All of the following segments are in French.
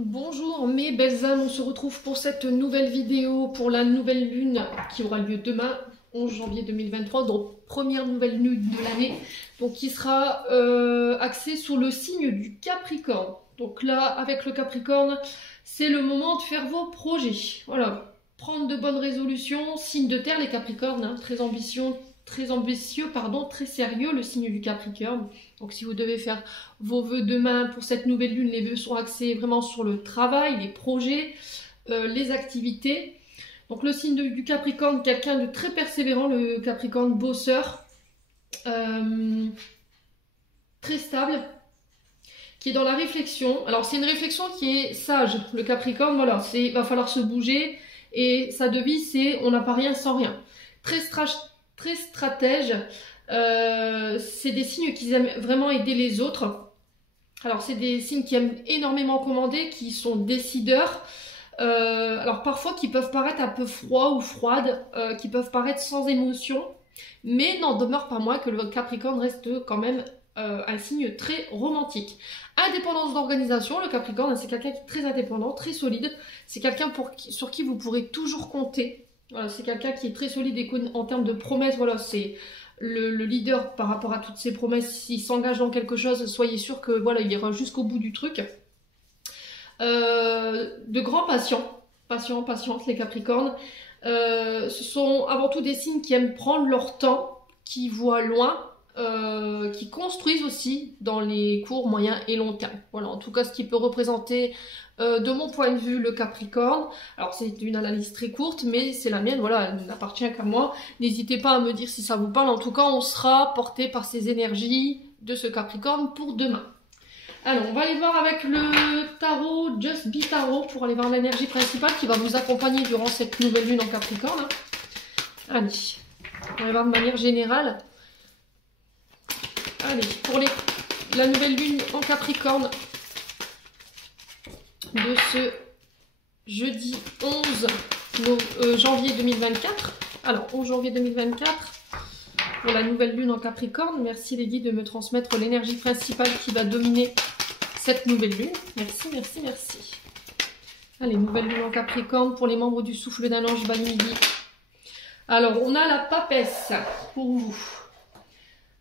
Bonjour mes belles âmes, on se retrouve pour cette nouvelle vidéo pour la nouvelle lune qui aura lieu demain, 11 janvier 2023, donc première nouvelle lune de l'année, donc qui sera axée sur le signe du Capricorne. Donc là, avec le Capricorne, c'est le moment de faire vos projets. Voilà, prendre de bonnes résolutions, signe de terre les Capricornes, hein, très ambitieux, très sérieux le signe du Capricorne. Donc si vous devez faire vos vœux demain pour cette nouvelle lune, les vœux sont axés vraiment sur le travail, les projets, les activités. Donc le signe du Capricorne, quelqu'un de très persévérant, le Capricorne bosseur, très stable, qui est dans la réflexion. Alors c'est une réflexion qui est sage, le Capricorne, voilà, il va falloir se bouger et sa devise c'est on n'a pas rien sans rien. Très stratège, c'est des signes qui aiment vraiment aider les autres. Alors c'est des signes qui aiment énormément commander, qui sont décideurs, alors parfois qui peuvent paraître un peu froids ou froides, qui peuvent paraître sans émotion, mais n'en demeure pas moins que le Capricorne reste quand même un signe très romantique. Indépendance d'organisation, le Capricorne c'est quelqu'un qui est très indépendant, très solide, c'est quelqu'un sur qui vous pourrez toujours compter. Voilà, c'est quelqu'un qui est très solide en termes de promesses. Voilà, c'est le leader par rapport à toutes ses promesses. S'il s'engage dans quelque chose, soyez sûr que voilà, il ira jusqu'au bout du truc. De grands patientes, les Capricornes. Ce sont avant tout des signes qui aiment prendre leur temps, qui voient loin, qui construisent aussi dans les courts, moyens et long terme. Voilà, en tout cas, ce qui peut représenter de mon point de vue le Capricorne. Alors c'est une analyse très courte, mais c'est la mienne, voilà, elle n'appartient qu'à moi. N'hésitez pas à me dire si ça vous parle. En tout cas, on sera porté par ces énergies de ce Capricorne pour demain. Alors, on va aller voir avec le tarot Just Be Tarot pour aller voir l'énergie principale qui va vous accompagner durant cette nouvelle lune en Capricorne. Allez, on va voir de manière générale. Allez, pour la nouvelle lune en Capricorne de ce jeudi 11 janvier 2024. Alors, 11 janvier 2024, pour la nouvelle lune en Capricorne. Merci les guides de me transmettre l'énergie principale qui va dominer cette nouvelle lune. Merci, merci, merci. Allez, nouvelle lune en Capricorne pour les membres du souffle d'un ange Bali Midi. Alors, on a la papesse pour vous.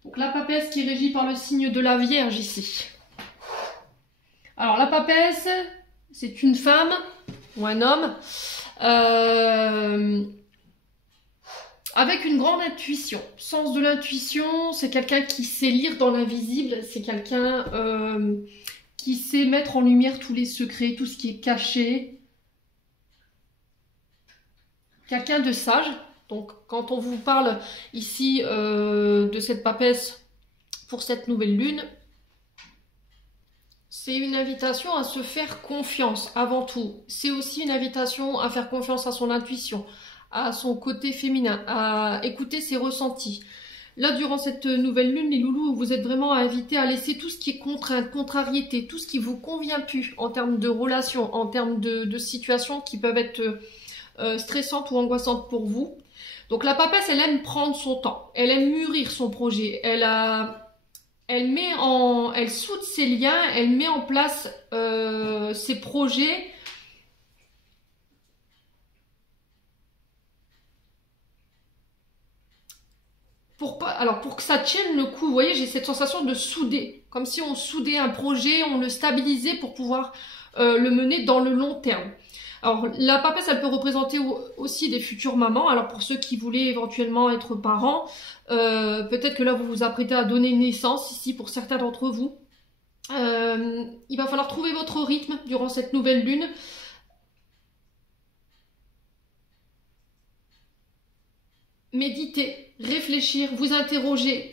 Donc, la papesse qui est régie par le signe de la Vierge ici. Alors, la papesse, c'est une femme ou un homme avec une grande intuition. Sens de l'intuition, c'est quelqu'un qui sait lire dans l'invisible, c'est quelqu'un qui sait mettre en lumière tous les secrets, tout ce qui est caché. Quelqu'un de sage. Donc quand on vous parle ici de cette papesse pour cette nouvelle lune, c'est une invitation à se faire confiance avant tout. C'est aussi une invitation à faire confiance à son intuition, à son côté féminin, à écouter ses ressentis. Là, durant cette nouvelle lune, les loulous, vous êtes vraiment invités à laisser tout ce qui est contrainte, contrariété, tout ce qui vous convient plus en termes de relations, en termes de situations qui peuvent être stressantes ou angoissantes pour vous. Donc la papesse, elle aime prendre son temps, elle aime mûrir son projet, elle soude ses liens, elle met en place ses projets. Pour que ça tienne le coup, vous voyez, j'ai cette sensation de souder, comme si on soudait un projet, on le stabilisait pour pouvoir le mener dans le long terme. Alors, la papesse, elle peut représenter aussi des futures mamans. Alors, pour ceux qui voulaient éventuellement être parents, peut-être que là, vous vous apprêtez à donner naissance ici pour certains d'entre vous. Il va falloir trouver votre rythme durant cette nouvelle lune. Méditer, réfléchir, vous interroger.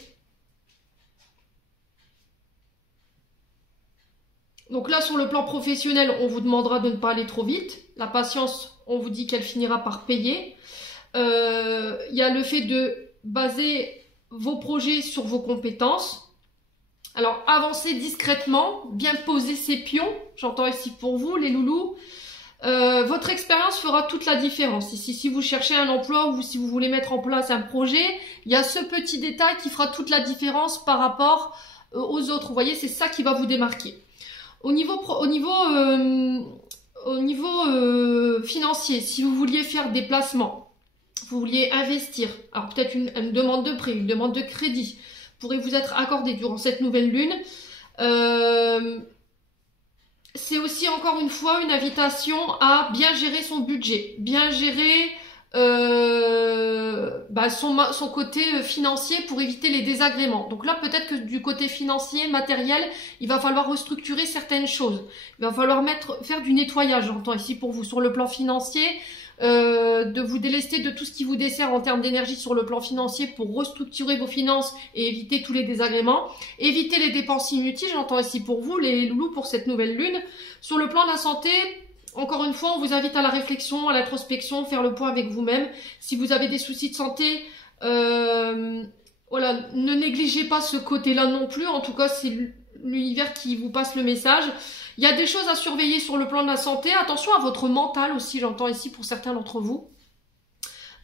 Donc là, sur le plan professionnel, on vous demandera de ne pas aller trop vite. La patience, on vous dit qu'elle finira par payer. Il y a le fait de baser vos projets sur vos compétences. Alors, avancez discrètement, bien poser ses pions. J'entends ici pour vous, les loulous. Votre expérience fera toute la différence. Ici, si vous cherchez un emploi ou si vous voulez mettre en place un projet, il y a ce petit détail qui fera toute la différence par rapport aux autres. Vous voyez, c'est ça qui va vous démarquer. Au niveau financier, si vous vouliez faire des placements, vous vouliez investir, alors peut-être une demande de prêt, une demande de crédit, pourrait vous être accordée durant cette nouvelle lune. C'est aussi encore une fois une invitation à bien gérer son budget, bien gérer son côté financier pour éviter les désagréments. Donc là, peut-être que du côté financier, matériel, il va falloir restructurer certaines choses. Il va falloir faire du nettoyage, j'entends ici pour vous, sur le plan financier, de vous délester de tout ce qui vous dessert en termes d'énergie sur le plan financier pour restructurer vos finances et éviter tous les désagréments. Éviter les dépenses inutiles, j'entends ici pour vous, les loulous, pour cette nouvelle lune. Sur le plan de la santé, encore une fois, on vous invite à la réflexion, à l'introspection, faire le point avec vous-même. Si vous avez des soucis de santé, voilà, ne négligez pas ce côté-là non plus. En tout cas, c'est l'univers qui vous passe le message. Il y a des choses à surveiller sur le plan de la santé. Attention à votre mental aussi, j'entends ici pour certains d'entre vous.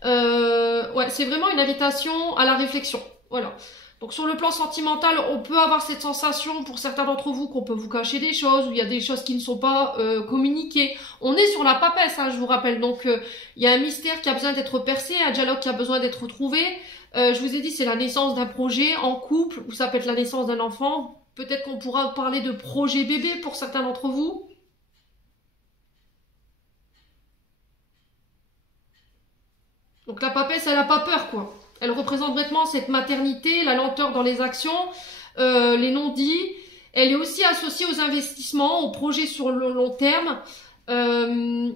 Ouais, c'est vraiment une invitation à la réflexion. Voilà. Donc sur le plan sentimental, on peut avoir cette sensation pour certains d'entre vous qu'on peut vous cacher des choses, ou il y a des choses qui ne sont pas communiquées. On est sur la papesse, hein, je vous rappelle. Donc il y a un mystère qui a besoin d'être percé, un dialogue qui a besoin d'être trouvé. Je vous ai dit, c'est la naissance d'un projet en couple, ou ça peut être la naissance d'un enfant. Peut-être qu'on pourra parler de projet bébé pour certains d'entre vous. Donc la papesse, elle n'a pas peur, quoi. Elle représente vraiment cette maternité, la lenteur dans les actions, les non-dits. Elle est aussi associée aux investissements, aux projets sur le long terme. Elle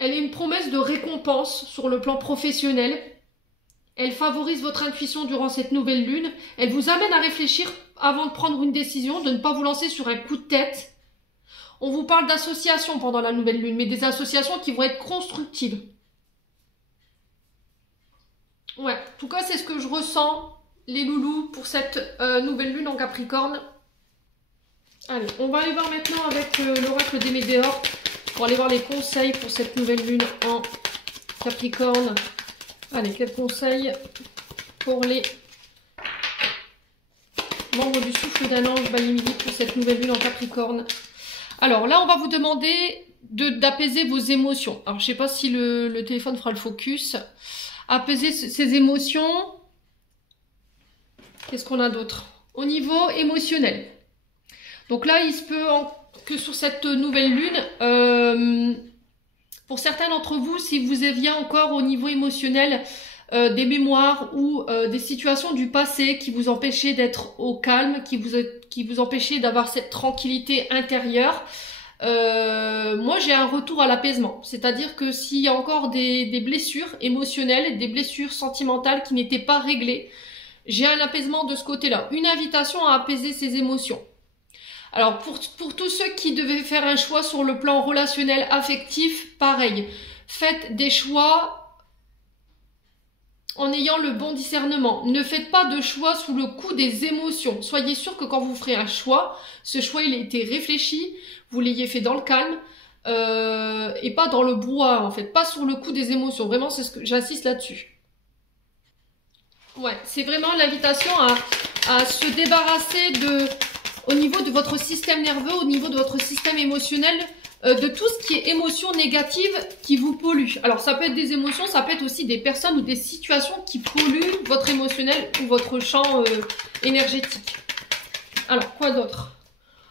est une promesse de récompense sur le plan professionnel. Elle favorise votre intuition durant cette nouvelle lune. Elle vous amène à réfléchir avant de prendre une décision, de ne pas vous lancer sur un coup de tête. On vous parle d'associations pendant la nouvelle lune, mais des associations qui vont être constructives. Ouais, en tout cas, c'est ce que je ressens, les loulous, pour cette nouvelle lune en Capricorne. Allez, on va aller voir maintenant avec l'oracle des Météores pour aller voir les conseils pour cette nouvelle lune en Capricorne. Allez, quels conseils pour les membres du souffle d'un ange Bayimili pour cette nouvelle lune en Capricorne? Alors là, on va vous demander d'apaiser vos émotions. Alors, je sais pas si le téléphone fera le focus. Apaiser ces émotions. Qu'est-ce qu'on a d'autre? Au niveau émotionnel. Donc là, il se peut que sur cette nouvelle lune, pour certains d'entre vous, si vous aviez encore au niveau émotionnel des mémoires ou des situations du passé qui vous empêchaient d'être au calme, qui vous empêchaient d'avoir cette tranquillité intérieure, moi j'ai un retour à l'apaisement. C'est-à-dire que s'il y a encore des blessures émotionnelles, des blessures sentimentales qui n'étaient pas réglées, j'ai un apaisement de ce côté-là. Une invitation à apaiser ces émotions. Alors pour tous ceux qui devaient faire un choix sur le plan relationnel, affectif, pareil. Faites des choix en ayant le bon discernement. Ne faites pas de choix sous le coup des émotions. Soyez sûr que quand vous ferez un choix, ce choix il a été réfléchi, vous l'ayez fait dans le calme et pas dans le brouhaha en fait, pas sur le coup des émotions. Vraiment, c'est ce que j'insiste là-dessus. Ouais, c'est vraiment l'invitation à se débarrasser au niveau de votre système nerveux, au niveau de votre système émotionnel, de tout ce qui est émotion négative qui vous pollue. Alors ça peut être des émotions, ça peut être aussi des personnes ou des situations qui polluent votre émotionnel ou votre champ énergétique. Alors quoi d'autre?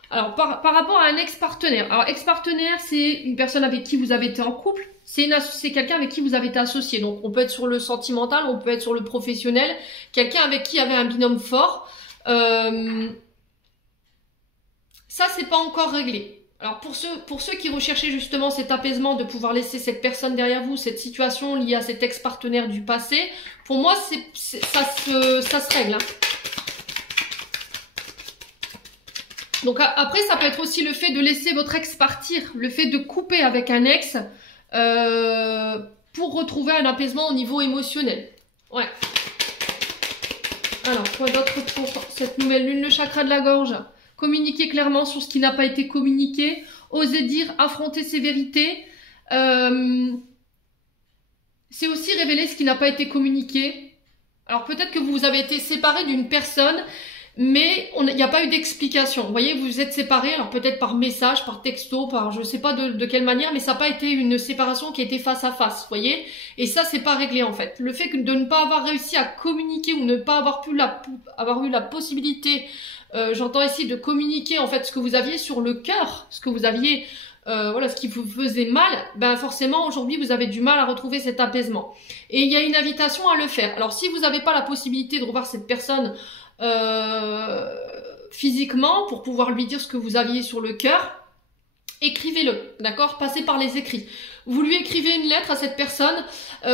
Alors par rapport à un ex-partenaire. Alors ex-partenaire, c'est une personne avec qui vous avez été en couple. C'est quelqu'un avec qui vous avez été associé. Donc on peut être sur le sentimental, on peut être sur le professionnel. Quelqu'un avec qui il y avait un binôme fort. Ça, c'est pas encore réglé. Alors pour ceux qui recherchaient justement cet apaisement, de pouvoir laisser cette personne derrière vous, cette situation liée à cet ex-partenaire du passé, pour moi, ça se règle. Hein. Donc après, ça peut être aussi le fait de laisser votre ex partir, le fait de couper avec un ex pour retrouver un apaisement au niveau émotionnel. Ouais. Alors, quoi d'autre pour cette nouvelle lune? Le chakra de la gorge. Communiquer clairement sur ce qui n'a pas été communiqué, oser dire, affronter ses vérités. C'est aussi révéler ce qui n'a pas été communiqué. Alors peut-être que vous avez été séparé d'une personne mais il n'y a pas eu d'explication. Vous voyez, vous vous êtes séparés, alors peut-être par message, par texto, par je sais pas de quelle manière, mais ça n'a pas été une séparation qui a été face à face, vous voyez. Et ça, c'est pas réglé en fait. Le fait de ne pas avoir réussi à communiquer ou ne pas avoir eu la possibilité, j'entends ici, de communiquer en fait ce que vous aviez sur le cœur, ce que vous aviez, voilà, ce qui vous faisait mal, ben forcément aujourd'hui vous avez du mal à retrouver cet apaisement. Et il y a une invitation à le faire. Alors si vous n'avez pas la possibilité de revoir cette personne physiquement pour pouvoir lui dire ce que vous aviez sur le cœur, écrivez-le, d'accord? Passez par les écrits. Vous lui écrivez une lettre à cette personne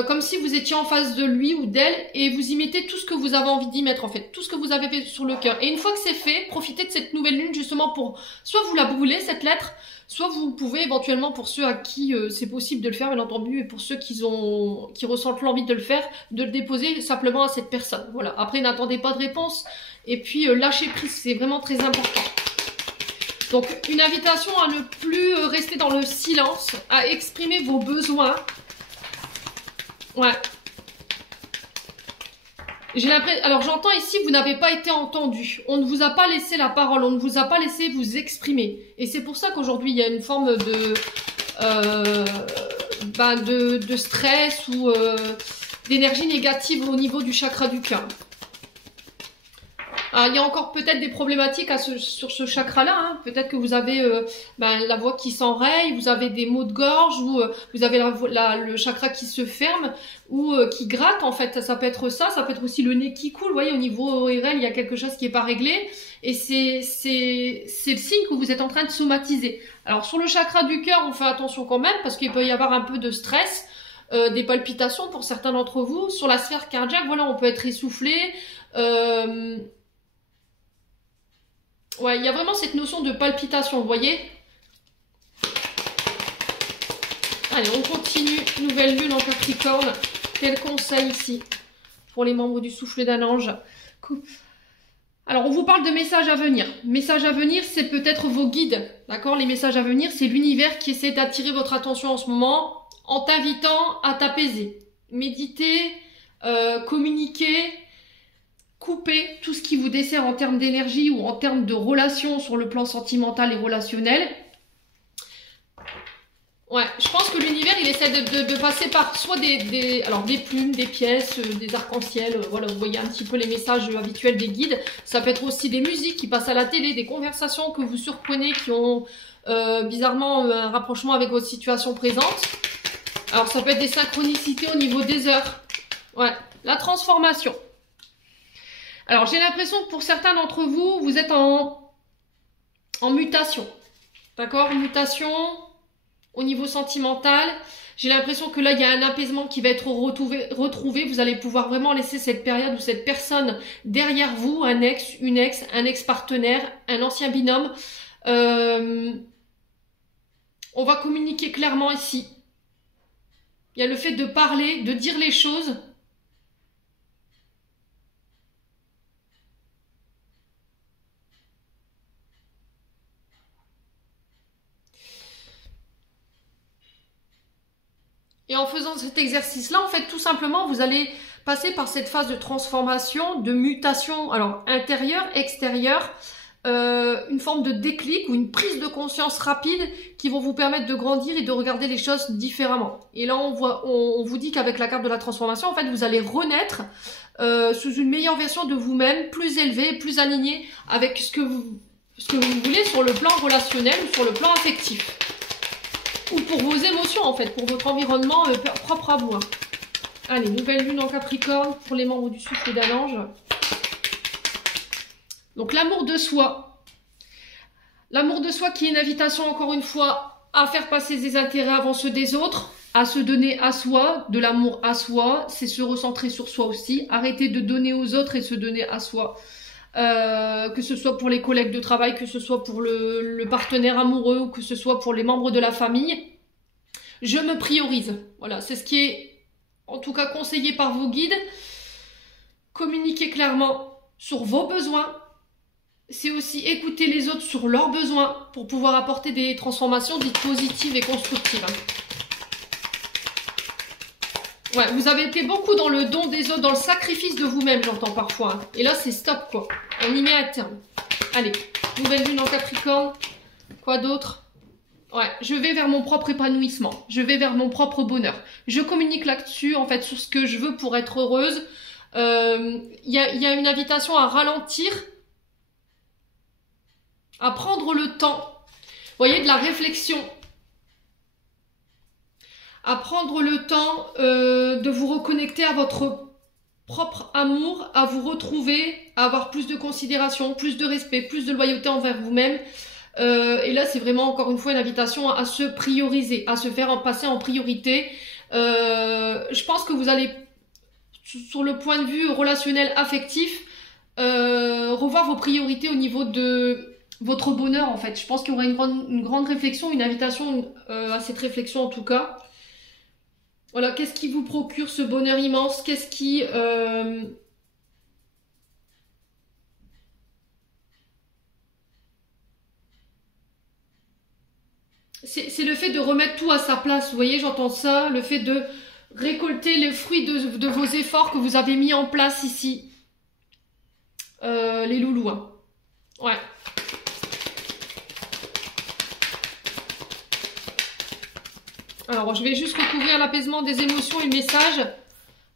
comme si vous étiez en face de lui ou d'elle et vous y mettez tout ce que vous avez envie d'y mettre en fait, tout ce que vous avez fait sur le cœur. Et une fois que c'est fait, profitez de cette nouvelle lune justement pour soit vous la brûlez cette lettre, soit vous pouvez éventuellement, pour ceux à qui c'est possible de le faire bien entendu, et pour ceux qui ressentent l'envie de le faire, de le déposer simplement à cette personne. Voilà. Après, n'attendez pas de réponse et puis lâchez prise, c'est vraiment très important. Donc, une invitation à ne plus rester dans le silence, à exprimer vos besoins. Ouais. J'ai l'impression. Alors, j'entends ici, vous n'avez pas été entendu. On ne vous a pas laissé la parole, on ne vous a pas laissé vous exprimer. Et c'est pour ça qu'aujourd'hui, il y a une forme de stress ou d'énergie négative au niveau du chakra du cœur. Alors, il y a encore peut-être des problématiques sur ce chakra-là. Hein. Peut-être que vous avez la voix qui s'enraye, vous avez des maux de gorge, ou vous avez le chakra qui se ferme, ou qui gratte en fait. Ça peut être ça, ça peut être aussi le nez qui coule. Vous voyez, au niveau ORL, il y a quelque chose qui n'est pas réglé. Et c'est le signe que vous êtes en train de somatiser. Alors sur le chakra du cœur, on fait attention quand même, parce qu'il peut y avoir un peu de stress, des palpitations pour certains d'entre vous. Sur la sphère cardiaque, voilà, on peut être essoufflé. Ouais, il y a vraiment cette notion de palpitation, vous voyez? Allez, on continue. Nouvelle lune en Capricorne. Quel conseil ici pour les membres du souffle d'un ange? Alors, on vous parle de messages à venir. Messages à venir, c'est peut-être vos guides, d'accord? Les messages à venir, c'est l'univers qui essaie d'attirer votre attention en ce moment en t'invitant à t'apaiser. Méditer, communiquer, couper tout ce qui vous dessert en termes d'énergie ou en termes de relations sur le plan sentimental et relationnel. Ouais, je pense que l'univers, il essaie de passer par soit des plumes, des pièces, des arcs-en-ciel, voilà, vous voyez un petit peu les messages habituels des guides. Ça peut être aussi des musiques qui passent à la télé, des conversations que vous surprenez qui ont bizarrement un rapprochement avec votre situation présente. Alors ça peut être des synchronicités au niveau des heures. Ouais, la transformation. Alors, j'ai l'impression que pour certains d'entre vous, vous êtes en mutation. D'accord? Mutation au niveau sentimental. J'ai l'impression que là, il y a un apaisement qui va être retrouvé. Vous allez pouvoir vraiment laisser cette période ou cette personne derrière vous, un ex, une ex, un ex-partenaire, un ancien binôme. On va communiquer clairement ici. Il y a le fait de parler, de dire les choses. Et en faisant cet exercice-là, en fait, tout simplement, vous allez passer par cette phase de transformation, de mutation, alors intérieure, extérieure, une forme de déclic ou une prise de conscience rapide qui vont vous permettre de grandir et de regarder les choses différemment. Et là, on vous dit qu'avec la carte de la transformation, en fait, vous allez renaître sous une meilleure version de vous-même, plus élevée, plus alignée avec ce que vous voulez sur le plan relationnel ou sur le plan affectif. Ou pour vos émotions, en fait, pour votre environnement propre à vous. Allez, nouvelle lune en Capricorne pour les membres du souffle d'un ange. Donc, l'amour de soi. L'amour de soi qui est une invitation, encore une fois, à faire passer ses intérêts avant ceux des autres, à se donner à soi, de l'amour à soi, c'est se recentrer sur soi aussi. Arrêter de donner aux autres et se donner à soi. Que ce soit pour les collègues de travail, que ce soit pour le partenaire amoureux ou que ce soit pour les membres de la famille. Je me priorise. Voilà, c'est ce qui est en tout cas conseillé par vos guides. Communiquez clairement sur vos besoins. C'est aussi écouter les autres sur leurs besoins pour pouvoir apporter des transformations dites positives et constructives. Ouais, vous avez été beaucoup dans le don des autres, dans le sacrifice de vous-même, j'entends parfois. Hein. Et là, c'est stop, quoi. On y met à terme. Allez, nouvelle lune en Capricorne. Quoi d'autre? Ouais, je vais vers mon propre épanouissement. Je vais vers mon propre bonheur. Je communique là-dessus, en fait, sur ce que je veux pour être heureuse. Y a une invitation à ralentir, à prendre le temps. Vous voyez, de la réflexion. À prendre le temps de vous reconnecter à votre propre amour, à vous retrouver, à avoir plus de considération, plus de respect, plus de loyauté envers vous-même. Et là, c'est vraiment encore une fois une invitation à se prioriser, à se faire passer en priorité. Je pense que vous allez, sur le point de vue relationnel, affectif, revoir vos priorités au niveau de votre bonheur, en fait. Je pense qu'il y aura une grande réflexion, une invitation à cette réflexion en tout cas. Voilà, qu'est-ce qui vous procure ce bonheur immense? Qu'est-ce qui... C'est le fait de remettre tout à sa place. Vous voyez, j'entends ça. Le fait de récolter les fruits de vos efforts que vous avez mis en place ici. Les loulous. Hein. Ouais. Alors, je vais juste recouvrir l'apaisement des émotions et le message.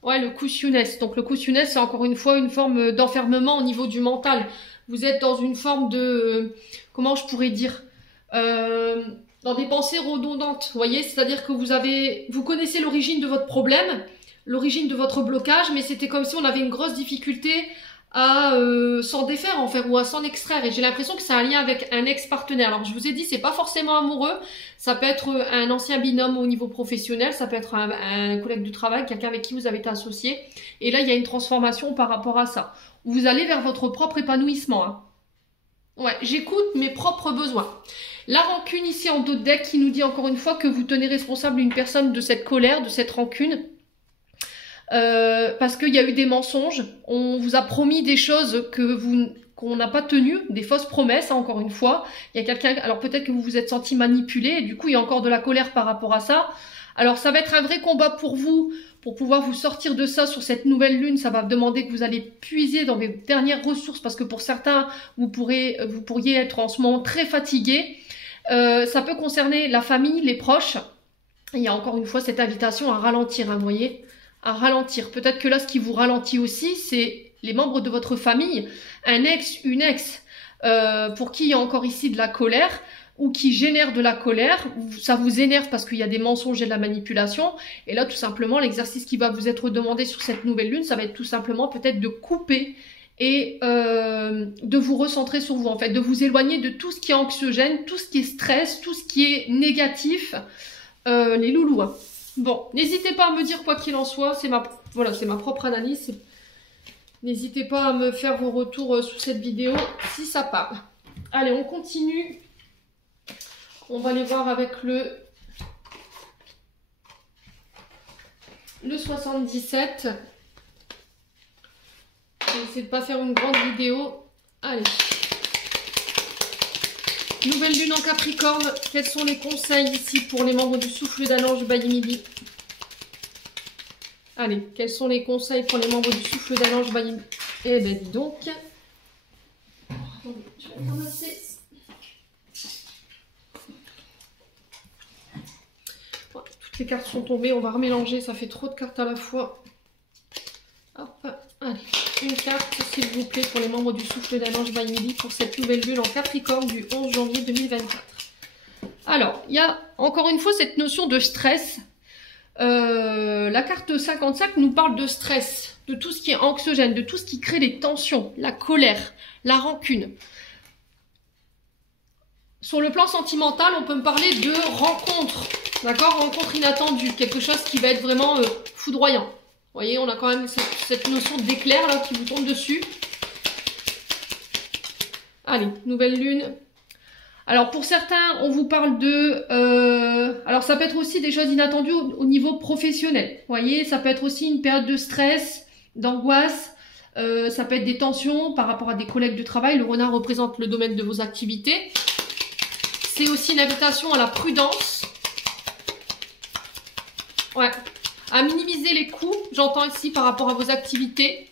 Ouais, le cushionness. Donc, le cushionness, c'est encore une fois une forme d'enfermement au niveau du mental. Vous êtes dans une forme de... comment je pourrais dire dans des pensées redondantes, vous voyez, c'est-à-dire que vous connaissez l'origine de votre problème, l'origine de votre blocage, mais c'était comme si on avait une grosse difficulté à s'en défaire en fait, ou à s'en extraire, et j'ai l'impression que c'est un lien avec un ex-partenaire. Alors je vous ai dit, c'est pas forcément amoureux, ça peut être un ancien binôme au niveau professionnel, ça peut être un collègue du travail, quelqu'un avec qui vous avez été associé, et là il y a une transformation par rapport à ça. Vous allez vers votre propre épanouissement, hein. Ouais, j'écoute mes propres besoins. La rancune ici en dos de deck qui nous dit encore une fois que vous tenez responsable une personne de cette colère, de cette rancune. Parce qu'il y a eu des mensonges. On vous a promis des choses qu'on n'a pas tenues, des fausses promesses, hein, encore une fois. Il y a quelqu'un, alors peut-être que vous vous êtes senti manipulé, et du coup il y a encore de la colère par rapport à ça. Alors ça va être un vrai combat pour vous, pour pouvoir vous sortir de ça sur cette nouvelle lune. Ça va demander que vous allez puiser dans les dernières ressources, parce que pour certains, vous pourriez être en ce moment très fatigué. Ça peut concerner la famille, les proches. Il y a encore une fois cette invitation à ralentir, hein, vous voyez, à ralentir. Peut-être que là, ce qui vous ralentit aussi, c'est les membres de votre famille, un ex, une ex, pour qui il y a encore ici de la colère, ou qui génère de la colère, ça vous énerve parce qu'il y a des mensonges et de la manipulation, et là tout simplement l'exercice qui va vous être demandé sur cette nouvelle lune, ça va être tout simplement peut-être de couper et de vous recentrer sur vous, en fait, de vous éloigner de tout ce qui est anxiogène, tout ce qui est stress, tout ce qui est négatif, les loulous. Hein. Bon, n'hésitez pas à me dire quoi qu'il en soit, c'est ma propre analyse. N'hésitez pas à me faire vos retours sous cette vidéo si ça parle. Allez, on continue. On va aller voir avec le 77. Je vais essayer de ne pas faire une grande vidéo. Allez. Nouvelle lune en Capricorne. Quels sont les conseils ici pour les membres du souffle d'Ange by Midi? Allez, quels sont les conseils pour les membres du souffle d'Ange by Midi? Eh ben dis donc. Attendez, je vais ramasser. Toutes les cartes sont tombées, on va remélanger, ça fait trop de cartes à la fois. Hop, allez, une carte s'il vous plaît pour les membres du souffle d'Ange by Midi pour cette nouvelle lune en Capricorne du 11 janvier 2024. Alors, il y a encore une fois cette notion de stress. La carte 55 nous parle de stress, de tout ce qui est anxiogène, de tout ce qui crée les tensions, la colère, la rancune. Sur le plan sentimental, on peut me parler de rencontre, d'accord, rencontre inattendue, quelque chose qui va être vraiment foudroyant. Vous voyez, on a quand même cette notion d'éclair là qui vous tombe dessus. Allez, nouvelle lune. Alors pour certains, on vous parle de... alors ça peut être aussi des choses inattendues au niveau professionnel. Vous voyez, ça peut être aussi une période de stress, d'angoisse. Ça peut être des tensions par rapport à des collègues de travail. Le renard représente le domaine de vos activités. C'est aussi une invitation à la prudence. Ouais. à minimiser les coûts, j'entends ici par rapport à vos activités.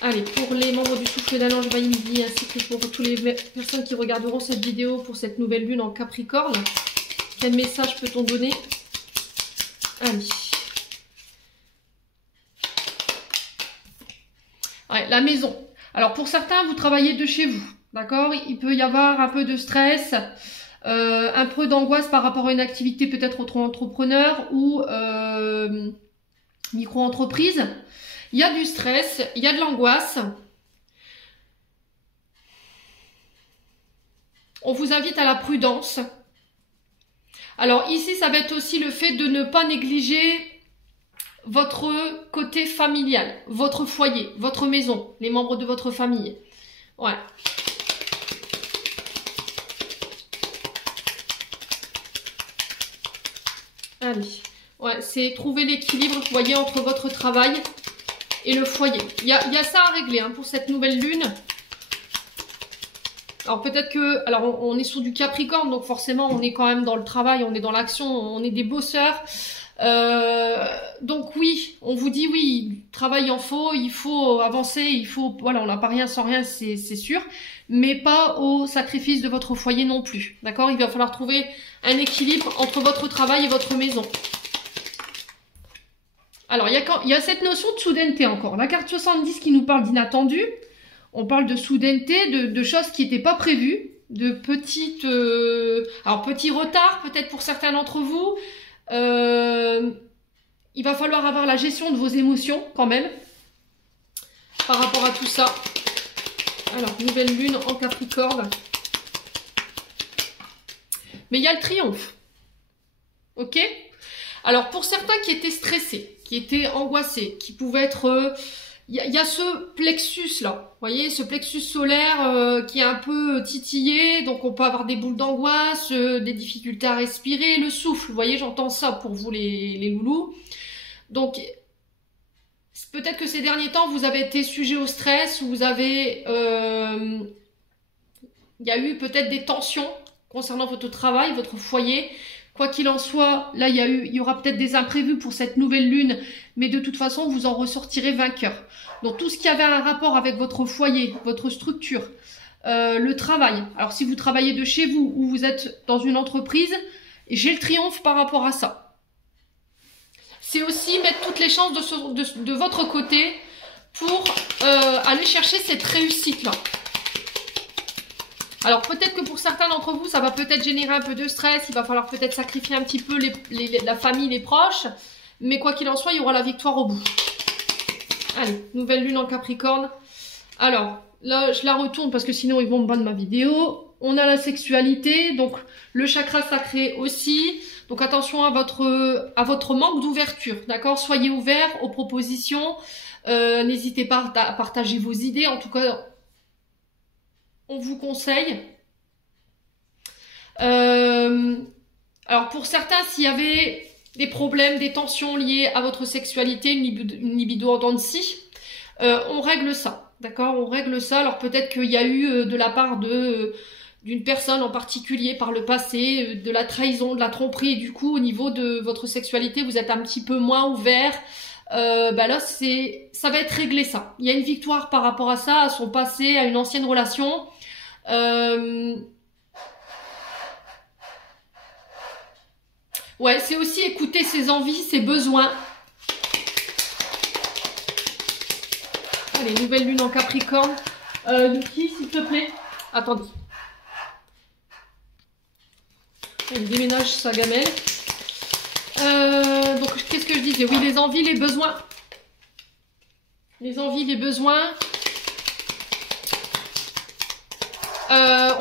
Allez, pour les membres du souffle d'un ange midi, ainsi que pour toutes les personnes qui regarderont cette vidéo pour cette nouvelle lune en Capricorne, quel message peut-on donner? Allez. Ouais, la maison. Alors pour certains, vous travaillez de chez vous, d'accord? Il peut y avoir un peu de stress, un peu d'angoisse par rapport à une activité peut-être auto-entrepreneur ou micro-entreprise. Il y a du stress, il y a de l'angoisse. On vous invite à la prudence. Alors ici, ça va être aussi le fait de ne pas négliger votre côté familial, votre foyer, votre maison, les membres de votre famille. Ouais. Allez. Ouais, c'est trouver l'équilibre, vous voyez, entre votre travail et le foyer. Il y a ça à régler hein, pour cette nouvelle lune. Alors peut-être que, alors on est sur du Capricorne, donc forcément on est quand même dans le travail, on est dans l'action, on est des bosseurs. Donc oui, on vous dit oui, travail en faut, il faut avancer, il faut, voilà, on n'a pas rien sans rien, c'est sûr, mais pas au sacrifice de votre foyer non plus, d'accord? Il va falloir trouver un équilibre entre votre travail et votre maison. Alors il y a cette notion de soudaineté encore, la carte 70 qui nous parle d'inattendu. On parle de soudaineté, de choses qui n'étaient pas prévues, de petites... alors, petits retards peut-être pour certains d'entre vous. Il va falloir avoir la gestion de vos émotions quand même, par rapport à tout ça. Alors, nouvelle lune en Capricorne. Mais il y a le triomphe. Ok? Alors, pour certains qui étaient stressés, qui étaient angoissés, qui pouvaient être... Il y a ce plexus là, vous voyez, ce plexus solaire qui est un peu titillé, donc on peut avoir des boules d'angoisse, des difficultés à respirer, le souffle, vous voyez, j'entends ça pour vous les loulous. Donc, peut-être que ces derniers temps, vous avez été sujet au stress, vous avez... il y a eu peut-être des tensions concernant votre travail, votre foyer. Quoi qu'il en soit, là, il y aura peut-être des imprévus pour cette nouvelle lune, mais de toute façon, vous en ressortirez vainqueur. Donc, tout ce qui avait un rapport avec votre foyer, votre structure, le travail. Alors, si vous travaillez de chez vous ou vous êtes dans une entreprise, j'ai le triomphe par rapport à ça. C'est aussi mettre toutes les chances de votre côté pour aller chercher cette réussite-là. Alors peut-être que pour certains d'entre vous, ça va peut-être générer un peu de stress, il va falloir peut-être sacrifier un petit peu la famille, les proches, mais quoi qu'il en soit, il y aura la victoire au bout. Allez, nouvelle lune en Capricorne. Alors, là, je la retourne parce que sinon ils vont me bannir ma vidéo. On a la sexualité, donc le chakra sacré aussi. Donc attention à votre manque d'ouverture, d'accord? Soyez ouverts aux propositions, n'hésitez pas à partager vos idées, en tout cas... On vous conseille. Alors pour certains, s'il y avait des problèmes, des tensions liées à votre sexualité, une libido en dents de scie, on règle ça, d'accord? On règle ça. Alors peut-être qu'il y a eu de la part d'une personne en particulier par le passé, de la trahison, de la tromperie, et du coup au niveau de votre sexualité, vous êtes un petit peu moins ouvert. Là ça va être réglé ça. Il y a une victoire par rapport à ça, à son passé, à une ancienne relation. Ouais, c'est aussi écouter ses envies, ses besoins. Allez, nouvelle lune en Capricorne. Lucky, s'il te plaît. Attendez. Elle déménage sa gamelle. Donc, qu'est-ce que je disais? Oui, les envies, les besoins. Les envies, les besoins.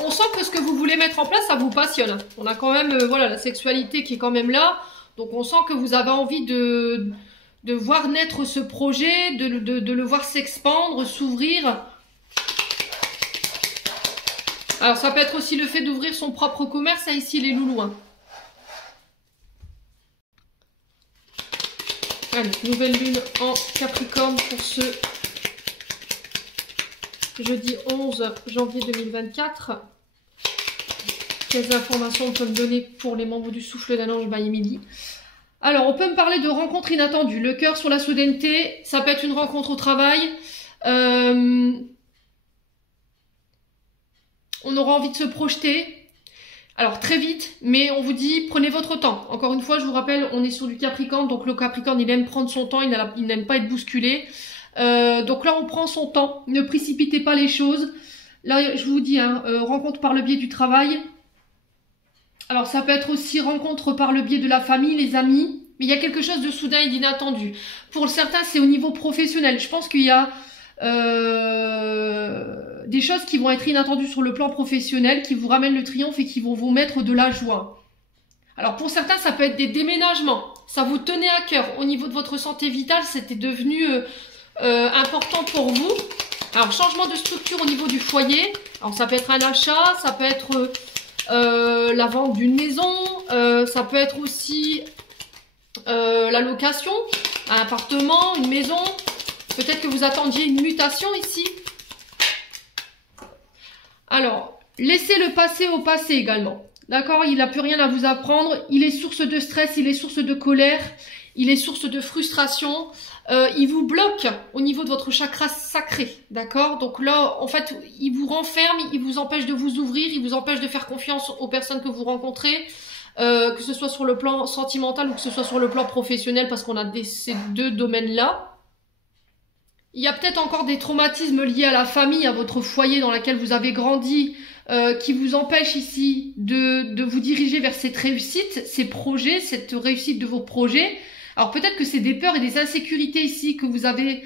On sent que ce que vous voulez mettre en place, ça vous passionne. On a quand même voilà, la sexualité qui est quand même là. Donc, on sent que vous avez envie de voir naître ce projet, de le voir s'expandre, s'ouvrir. Alors, ça peut être aussi le fait d'ouvrir son propre commerce, hein, ici, les loulous. Hein. Allez, nouvelle lune en Capricorne pour ce jeudi 11 janvier 2024. Quelles informations on peut me donner pour les membres du souffle d'un ange by Emily? Alors, on peut me parler de rencontres inattendues. Le cœur sur la soudaineté, ça peut être une rencontre au travail. On aura envie de se projeter. Alors, très vite, mais on vous dit, prenez votre temps. Encore une fois, je vous rappelle, on est sur du Capricorne. Donc, le Capricorne, il aime prendre son temps. Il n'aime pas être bousculé. Donc là, on prend son temps. Ne précipitez pas les choses. Là, je vous dis, hein, rencontre par le biais du travail. Alors, ça peut être aussi rencontre par le biais de la famille, les amis. Mais il y a quelque chose de soudain et d'inattendu. Pour certains, c'est au niveau professionnel. Je pense qu'il y a des choses qui vont être inattendues sur le plan professionnel, qui vous ramènent le triomphe et qui vont vous mettre de la joie. Alors, pour certains, ça peut être des déménagements. Ça vous tenait à cœur. Au niveau de votre santé vitale, c'était devenu important pour vous. Alors, changement de structure au niveau du foyer. Alors, ça peut être un achat, ça peut être la vente d'une maison, ça peut être aussi la location, un appartement, une maison. Peut-être que vous attendiez une mutation ici. Alors, laissez le passé au passé également. D'accord? Il n'a plus rien à vous apprendre. Il est source de stress, il est source de colère, il est source de frustration. Il vous bloque au niveau de votre chakra sacré, d'accord? Donc là, en fait, il vous renferme, il vous empêche de vous ouvrir, il vous empêche de faire confiance aux personnes que vous rencontrez, que ce soit sur le plan sentimental ou que ce soit sur le plan professionnel, parce qu'on a ces deux domaines-là. Il y a peut-être encore des traumatismes liés à la famille, à votre foyer dans lequel vous avez grandi, qui vous empêchent ici de vous diriger vers cette réussite, ces projets, cette réussite de vos projets. Alors peut-être que c'est des peurs et des insécurités ici que vous avez,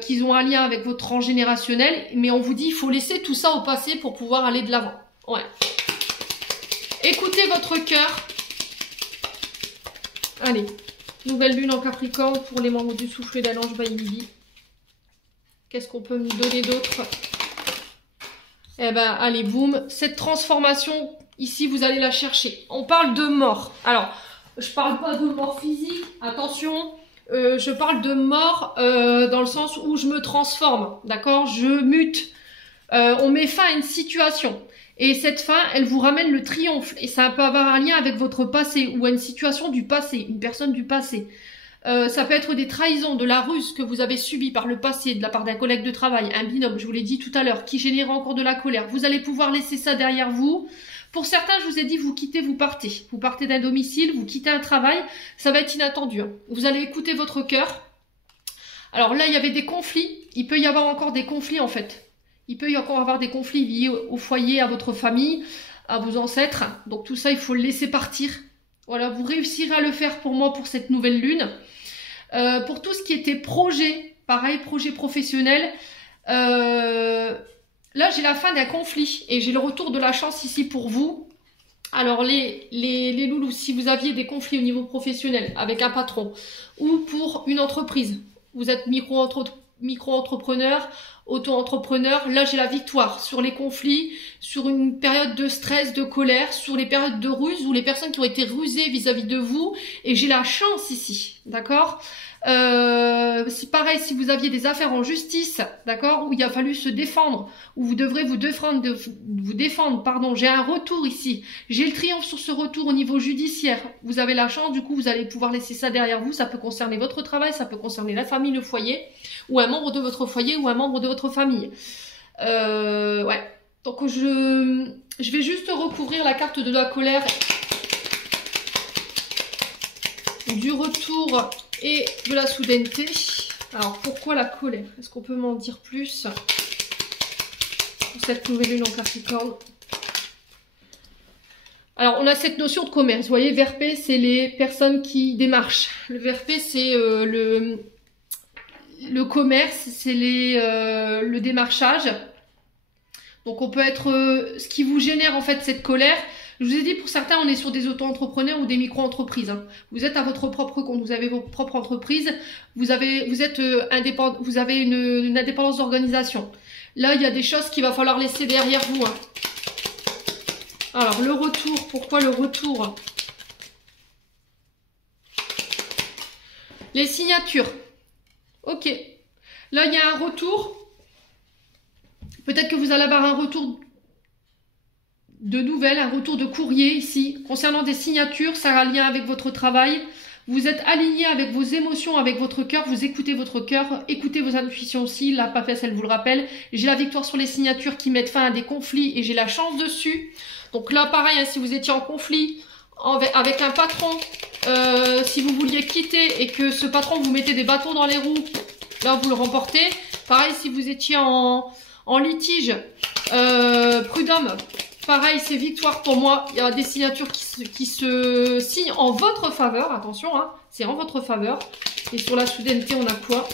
qui ont un lien avec votre transgénérationnel, mais on vous dit il faut laisser tout ça au passé pour pouvoir aller de l'avant. Ouais. Écoutez votre cœur. Allez, nouvelle lune en Capricorne pour les membres du souffle d'un ange by Emily. Qu'est-ce qu'on peut me donner d'autre? Eh ben, allez, boum. Cette transformation, ici, vous allez la chercher. On parle de mort. Alors, je parle pas de mort physique, attention. Je parle de mort dans le sens où je me transforme, d'accord? Je mute. On met fin à une situation. Et cette fin, elle vous ramène le triomphe. Et ça peut avoir un lien avec votre passé ou à une situation du passé, une personne du passé. Ça peut être des trahisons, de la ruse que vous avez subie par le passé, de la part d'un collègue de travail, un binôme, je vous l'ai dit tout à l'heure, qui génère encore de la colère. Vous allez pouvoir laisser ça derrière vous. Pour certains, je vous ai dit, vous quittez, vous partez. Vous partez d'un domicile, vous quittez un travail, ça va être inattendu. Hein. Vous allez écouter votre cœur. Alors là, il y avait des conflits. Il peut y avoir encore des conflits en fait. Il peut y encore avoir des conflits liés au foyer, à votre famille, à vos ancêtres. Donc tout ça, il faut le laisser partir. Voilà, vous réussirez à le faire pour moi pour cette nouvelle lune. Pour tout ce qui était projet, pareil, projet professionnel, là j'ai la fin d'un conflit et j'ai le retour de la chance ici pour vous. Alors les loulous, si vous aviez des conflits au niveau professionnel avec un patron ou pour une entreprise, vous êtes micro-entrepreneur, auto-entrepreneur, là j'ai la victoire sur les conflits, sur une période de stress, de colère, sur les périodes de ruse ou les personnes qui ont été rusées vis-à-vis de vous, et j'ai la chance ici, d'accord? C'est pareil si vous aviez des affaires en justice, d'accord, où il a fallu se défendre, où vous devrez vous défendre, pardon, j'ai un retour ici, j'ai le triomphe sur ce retour au niveau judiciaire, vous avez la chance, du coup vous allez pouvoir laisser ça derrière vous, ça peut concerner votre travail, ça peut concerner la famille, le foyer, ou un membre de votre foyer, ou un membre de votre famille. Ouais, donc je vais juste recouvrir la carte de la colère, du retour et de la soudaineté. Alors pourquoi la colère? Est-ce qu'on peut m'en dire plus pour cette nouvelle lune en Capricorne? Alors on a cette notion de commerce. Vous voyez, VRP, c'est les personnes qui démarchent. Le VRP, c'est le commerce, c'est le démarchage. Donc on peut être ce qui vous génère en fait cette colère. Je vous ai dit, pour certains, on est sur des auto-entrepreneurs ou des micro-entreprises. Hein. Vous êtes à votre propre compte, vous avez vos propres entreprises, vous êtes indépendant, vous avez une indépendance d'organisation. Là, il y a des choses qu'il va falloir laisser derrière vous. Hein. Alors, le retour, pourquoi le retour? Les signatures. Ok. Là, il y a un retour. Peut-être que vous allez avoir un retour de nouvelles, un retour de courrier ici. Concernant des signatures, ça a un lien avec votre travail. Vous êtes aligné avec vos émotions, avec votre cœur, vous écoutez votre cœur, écoutez vos intuitions aussi, la papesse elle vous le rappelle. J'ai la victoire sur les signatures qui mettent fin à des conflits et j'ai la chance dessus. Donc là pareil, hein, si vous étiez en conflit avec un patron, si vous vouliez quitter et que ce patron vous mettez des bâtons dans les roues, là vous le remportez. Pareil si vous étiez en litige, prud'homme. Pareil, c'est victoire pour moi. Il y a des signatures qui se signent en votre faveur. Attention, hein, c'est en votre faveur. Et sur la soudaineté, on a quoi?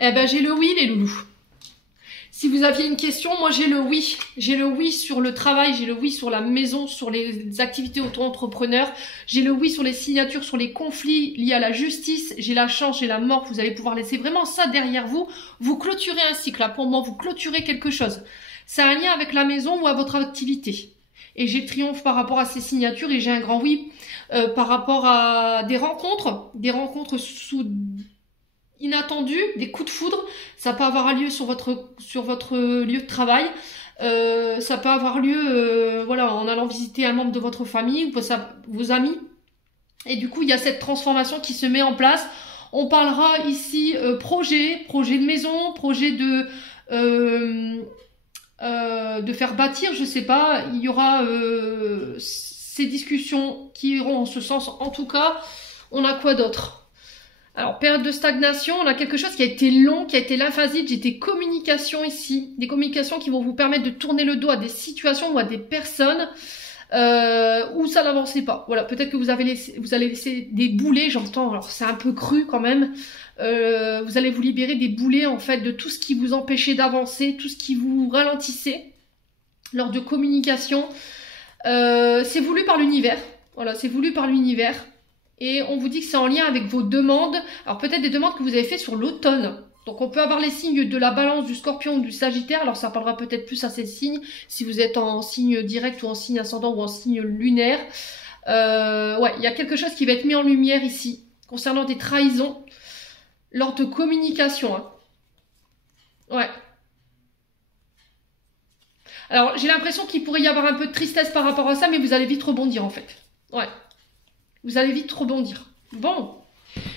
Eh ben, j'ai le oui, les loulous. Si vous aviez une question, moi j'ai le oui. J'ai le oui sur le travail, j'ai le oui sur la maison, sur les activités auto-entrepreneurs. J'ai le oui sur les signatures, sur les conflits liés à la justice. J'ai la chance, j'ai la mort. Vous allez pouvoir laisser vraiment ça derrière vous. Vous clôturez un cycle. Là, pour moi, vous clôturez quelque chose. C'est un lien avec la maison ou à votre activité. Et j'ai triomphe par rapport à ces signatures et j'ai un grand oui par rapport à des rencontres inattendues, des coups de foudre. Ça peut avoir lieu sur votre lieu de travail. Ça peut avoir lieu voilà, en allant visiter un membre de votre famille, vos amis. Et du coup, il y a cette transformation qui se met en place. On parlera ici projet de maison, projet de faire bâtir, je sais pas, il y aura ces discussions qui iront en ce sens. En tout cas, on a quoi d'autre? Alors, période de stagnation, on a quelque chose qui a été long, qui a été lymphasite. J'ai des communications ici, des communications qui vont vous permettre de tourner le dos à des situations ou à des personnes où ça n'avançait pas. Voilà, peut-être que vous allez laisser des boulets, j'entends, alors c'est un peu cru quand même. Vous allez vous libérer des boulets en fait de tout ce qui vous empêchait d'avancer, tout ce qui vous ralentissait lors de communication. C'est voulu par l'univers. Voilà, c'est voulu par l'univers. Et on vous dit que c'est en lien avec vos demandes. Alors peut-être des demandes que vous avez faites sur l'automne. Donc on peut avoir les signes de la balance, du scorpion ou du sagittaire. Alors ça parlera peut-être plus à ces signes. Si vous êtes en signe direct ou en signe ascendant ou en signe lunaire. Ouais, il y a quelque chose qui va être mis en lumière ici. Concernant des trahisons. Lors de communication. Hein. Ouais. Alors j'ai l'impression qu'il pourrait y avoir un peu de tristesse par rapport à ça. Mais vous allez vite rebondir en fait. Ouais. Vous allez vite rebondir. Bon.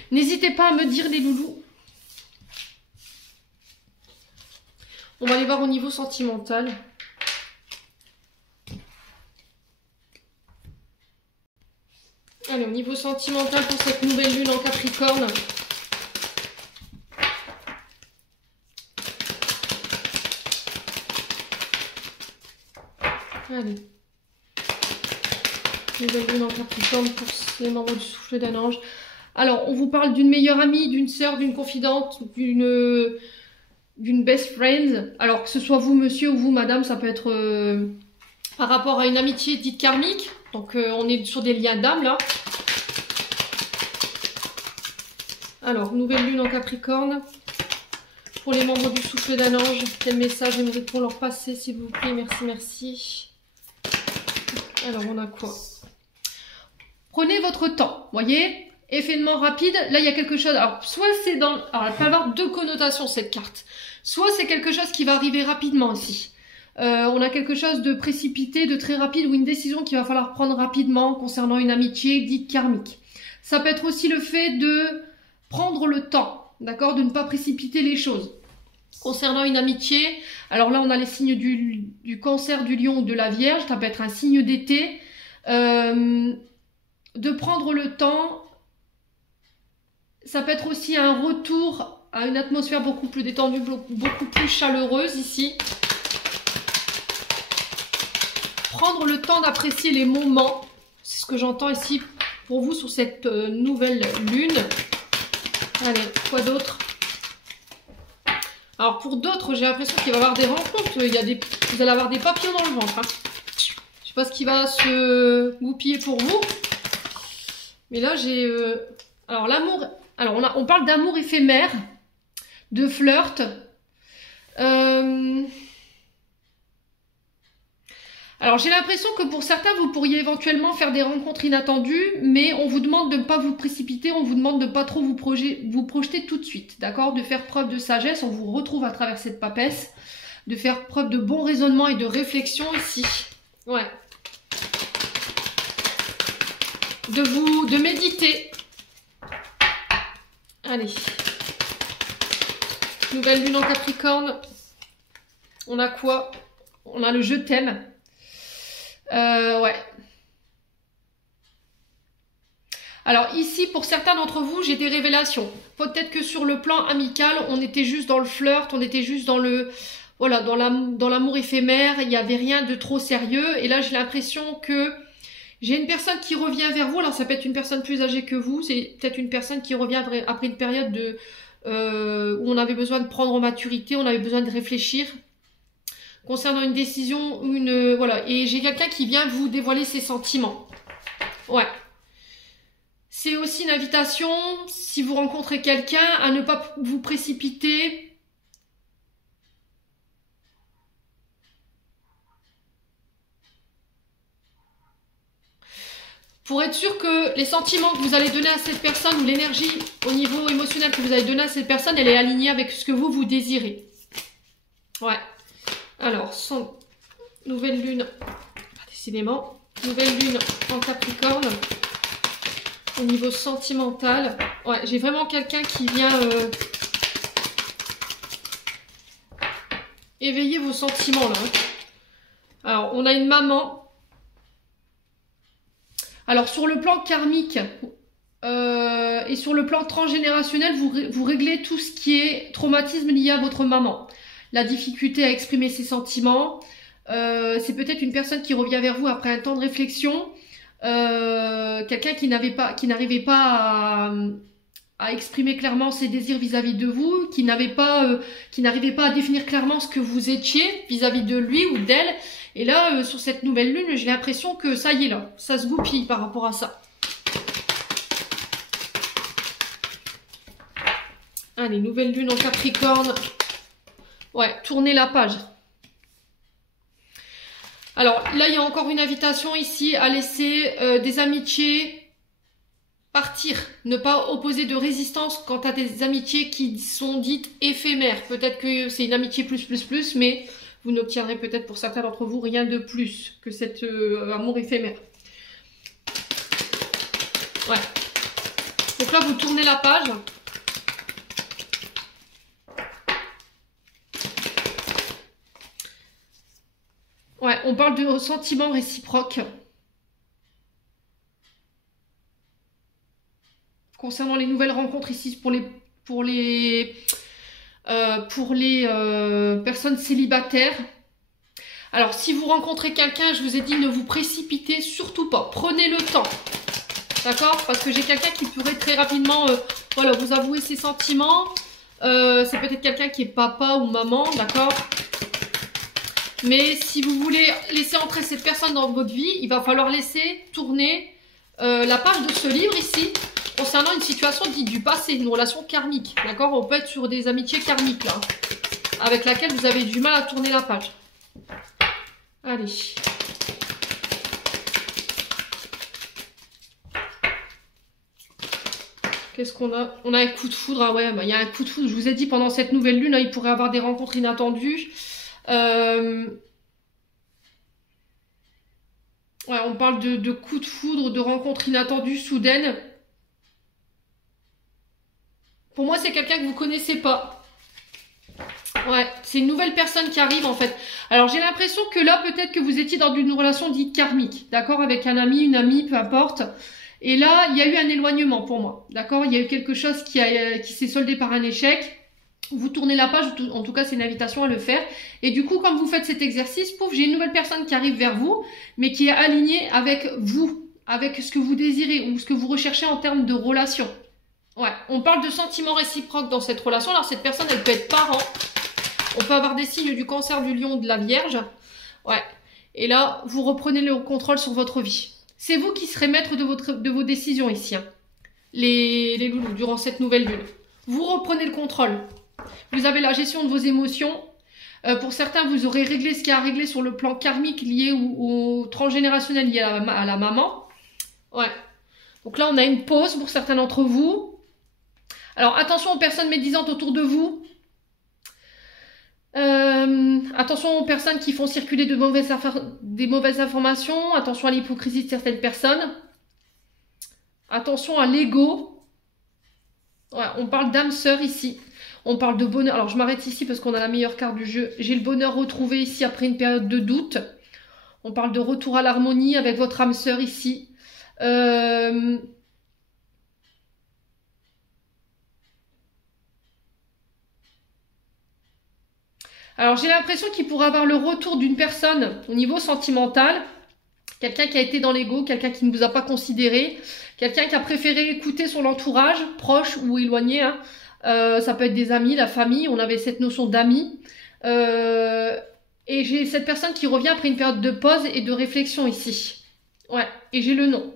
N'hésitez pas à me dire les loulous. On va aller voir au niveau sentimental. Allez, au niveau sentimental pour cette nouvelle lune en Capricorne. Allez. Nouvelle lune en Capricorne pour les membres du souffle d'un ange. Alors, on vous parle d'une meilleure amie, d'une sœur, d'une confidente, d'une best friend. Alors, que ce soit vous, monsieur, ou vous, madame, ça peut être par rapport à une amitié dite karmique. Donc, on est sur des liens d'âme, là. Alors, nouvelle lune en Capricorne. Pour les membres du souffle d'un ange, quel message aimerait-on leur passer, s'il vous plaît? Merci, merci. Alors, on a quoi? Prenez votre temps, voyez, événement rapide. Là, il y a quelque chose. Alors, soit c'est dans... Alors, elle peut avoir deux connotations, cette carte. Soit c'est quelque chose qui va arriver rapidement ici. On a quelque chose de précipité, de très rapide, ou une décision qu'il va falloir prendre rapidement concernant une amitié dite karmique. Ça peut être aussi le fait de prendre le temps, d'accord, de ne pas précipiter les choses. Concernant une amitié, alors là, on a les signes du cancer, du lion ou de la vierge. Ça peut être un signe d'été. De prendre le temps, ça peut être aussi un retour à une atmosphère beaucoup plus détendue, beaucoup plus chaleureuse ici. Prendre le temps d'apprécier les moments, c'est ce que j'entends ici pour vous sur cette nouvelle lune. Allez, quoi d'autre? Alors pour d'autres, j'ai l'impression qu'il va y avoir des rencontres, vous allez avoir des papillons dans le ventre. Hein. Je sais pas ce qui va se goupiller pour vous. Mais là, j'ai... alors, l'amour... Alors, on parle d'amour éphémère, de flirt. Alors, j'ai l'impression que pour certains, vous pourriez éventuellement faire des rencontres inattendues, mais on vous demande de ne pas vous précipiter, on vous demande de ne pas trop vous projeter tout de suite, d'accord? De faire preuve de sagesse, on vous retrouve à travers cette papesse. de faire preuve de bon raisonnement et de réflexion ici. Ouais. De méditer. Allez. Nouvelle lune en Capricorne. On a quoi? On a le je t'aime. Ouais. Alors ici, pour certains d'entre vous, j'ai des révélations. Peut-être que sur le plan amical, on était juste dans le flirt, on était juste dans le... Voilà, dans l'amour éphémère, il n'y avait rien de trop sérieux. Et là, j'ai l'impression que j'ai une personne qui revient vers vous. Alors ça peut être une personne plus âgée que vous, c'est peut-être une personne qui revient après une période de... où on avait besoin de prendre en maturité, on avait besoin de réfléchir concernant une décision, voilà. Et j'ai quelqu'un qui vient vous dévoiler ses sentiments. Ouais. C'est aussi une invitation, si vous rencontrez quelqu'un, à ne pas vous précipiter. Pour être sûr que les sentiments que vous allez donner à cette personne ou l'énergie au niveau émotionnel que vous allez donner à cette personne, elle est alignée avec ce que vous désirez. Ouais. Alors, nouvelle lune, décidément, nouvelle lune en Capricorne. Au niveau sentimental, ouais, j'ai vraiment quelqu'un qui vient éveiller vos sentiments là. Alors, on a une maman. Alors, sur le plan karmique et sur le plan transgénérationnel, vous réglez tout ce qui est traumatisme lié à votre maman. La difficulté à exprimer ses sentiments. C'est peut-être une personne qui revient vers vous après un temps de réflexion. Quelqu'un qui n'arrivait pas à exprimer clairement ses désirs vis-à-vis de vous, qui n'arrivait pas à définir clairement ce que vous étiez vis-à-vis de lui ou d'elle. Et là, sur cette nouvelle lune, j'ai l'impression que ça y est là, ça se goupille par rapport à ça. Allez, nouvelle lune en Capricorne. Ouais, tournez la page. Alors là, il y a encore une invitation ici à laisser des amitiés partir. Ne pas opposer de résistance quant à des amitiés qui sont dites éphémères. Peut-être que c'est une amitié plus, mais vous n'obtiendrez peut-être pour certains d'entre vous rien de plus que cet amour éphémère. Ouais. Donc là, vous tournez la page. Ouais, on parle de sentiments réciproques. Concernant les nouvelles rencontres ici pour les personnes célibataires. Alors, si vous rencontrez quelqu'un, je vous ai dit, ne vous précipitez surtout pas. Prenez le temps. D'accord? Parce que j'ai quelqu'un qui pourrait très rapidement voilà, vous avouer ses sentiments. C'est peut-être quelqu'un qui est papa ou maman, d'accord? Mais si vous voulez laisser entrer cette personne dans votre vie, il va falloir laisser tourner la page de ce livre ici, concernant une situation dite du passé, une relation karmique. D'accord? On peut être sur des amitiés karmiques là, avec laquelle vous avez du mal à tourner la page. Allez. Qu'est-ce qu'on a? On a un coup de foudre. Ah ouais, bah, il y a un coup de foudre. Je vous ai dit, pendant cette nouvelle lune, là, il pourrait y avoir des rencontres inattendues. Ouais, on parle de coups de foudre, de rencontres inattendues, soudaines. Pour moi, c'est quelqu'un que vous connaissez pas. Ouais, c'est une nouvelle personne qui arrive en fait. Alors j'ai l'impression que là, peut-être que vous étiez dans une relation dite karmique, d'accord, avec un ami, une amie, peu importe. Et là, il y a eu un éloignement pour moi, d'accord. Il y a eu quelque chose qui s'est soldé par un échec. Vous tournez la page, en tout cas c'est une invitation à le faire. Et du coup, quand vous faites cet exercice, pouf, j'ai une nouvelle personne qui arrive vers vous, mais qui est alignée avec vous, avec ce que vous désirez ou ce que vous recherchez en termes de relation. Ouais, on parle de sentiments réciproques dans cette relation. Alors cette personne, elle peut être parent. On peut avoir des signes du Cancer, du Lion, de la Vierge. Ouais. Et là, vous reprenez le contrôle sur votre vie. C'est vous qui serez maître de vos décisions ici. Hein. Les loulous, durant cette nouvelle lune. Vous reprenez le contrôle. Vous avez la gestion de vos émotions. Pour certains, vous aurez réglé ce qu'il y a à régler sur le plan karmique lié au transgénérationnel lié à la maman. Ouais. Donc là, on a une pause pour certains d'entre vous. Alors, attention aux personnes médisantes autour de vous. Attention aux personnes qui font circuler des mauvaises informations. Attention à l'hypocrisie de certaines personnes. Attention à l'ego. Ouais, on parle d'âme sœur ici. On parle de bonheur. Alors, je m'arrête ici parce qu'on a la meilleure carte du jeu. J'ai le bonheur retrouvé ici après une période de doute. On parle de retour à l'harmonie avec votre âme sœur ici. Alors, j'ai l'impression qu'il pourrait avoir le retour d'une personne au niveau sentimental. Quelqu'un qui a été dans l'ego, quelqu'un qui ne vous a pas considéré, quelqu'un qui a préféré écouter son entourage, proche ou éloigné. Hein. Ça peut être des amis, la famille, on avait cette notion d'amis. Et j'ai cette personne qui revient après une période de pause et de réflexion ici. Ouais, et j'ai le non.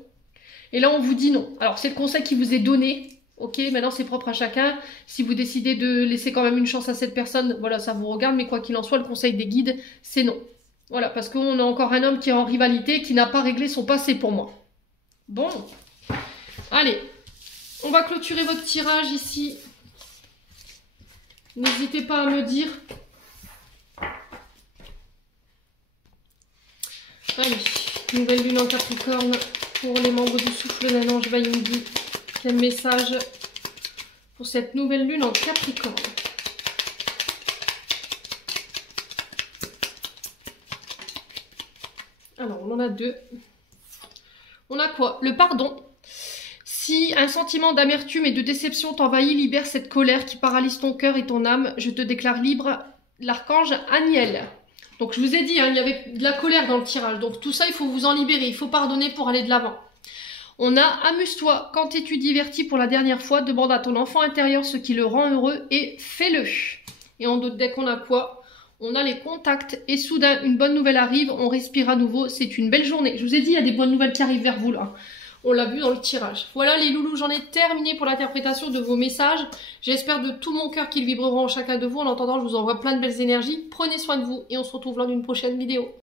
Et là, on vous dit non. Alors, c'est le conseil qui vous est donné. Ok, maintenant c'est propre à chacun. Si vous décidez de laisser quand même une chance à cette personne, voilà, ça vous regarde. Mais quoi qu'il en soit, le conseil des guides, c'est non. Voilà, parce qu'on a encore un homme qui est en rivalité, qui n'a pas réglé son passé pour moi. Bon, allez, on va clôturer votre tirage ici. N'hésitez pas à me dire. Allez, nouvelle lune en Capricorne pour les membres du souffle d'un ange Vayindi. Quel message pour cette nouvelle lune en Capricorne? Alors, on en a deux. On a quoi? Le pardon. Si un sentiment d'amertume et de déception t'envahit, libère cette colère qui paralyse ton cœur et ton âme. Je te déclare libre, l'archange Aniel. Donc, je vous ai dit, hein, il y avait de la colère dans le tirage. Donc, tout ça, il faut vous en libérer. Il faut pardonner pour aller de l'avant. On a amuse-toi quand es-tu diverti pour la dernière fois, demande à ton enfant intérieur ce qui le rend heureux et fais-le. Et en d'autres decks, on a quoi? On a les contacts et soudain une bonne nouvelle arrive, on respire à nouveau, c'est une belle journée. Je vous ai dit, il y a des bonnes nouvelles qui arrivent vers vous là. On l'a vu dans le tirage. Voilà les loulous, j'en ai terminé pour l'interprétation de vos messages. J'espère de tout mon cœur qu'ils vibreront en chacun de vous. En attendant, je vous envoie plein de belles énergies. Prenez soin de vous et on se retrouve lors d'une prochaine vidéo.